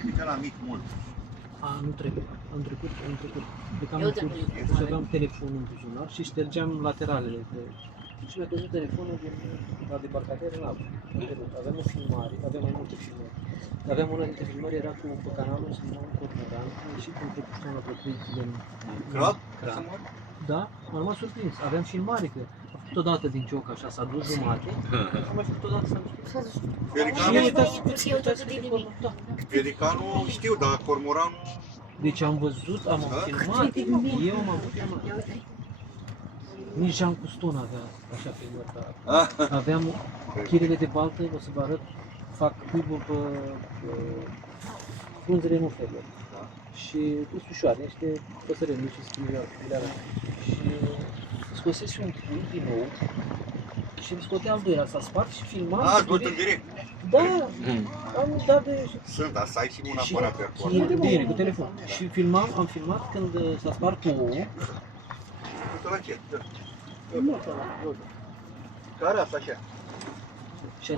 trecut la mic mult. Nu trebuie, am trecut. Plecam în curs și aveam telefonul în buzunar și ștergeam lateralele. Și mi-a căzut telefonul la debarcadere în apă. Aveam o filmare, aveam mai multe filmări. Aveam una dintre filmări, era pe canalul Simon Cormoran, am ieșit între persoană pe 3 kg în Crop? cran. Da, m-am rămas surprins. Aveam filmare că a făcut odată din cioc așa, s-a dus jumate, am mai făcut odată s-a dus. Pelicanul știu, dar cormoranul... Deci am văzut, am filmat, eu m-am filmat. Nici Jean Custon avea așa filmări, dar aveam chirele de baltă, o să vă arăt, fac cuiburi pe frunzele nufelor. Și sunt ușoare, niște păsăreli mici și schileară. Și scosese un cuib din nou și îmi scotea al doilea, s-a spart și filmam. tot în direct. Da, am dat de... Sunt, dar să ai și un aparat pe acolo. Bine, cu telefon. Și am filmat când s-a spart ouă. La ce? Nu, Care asta așa? Și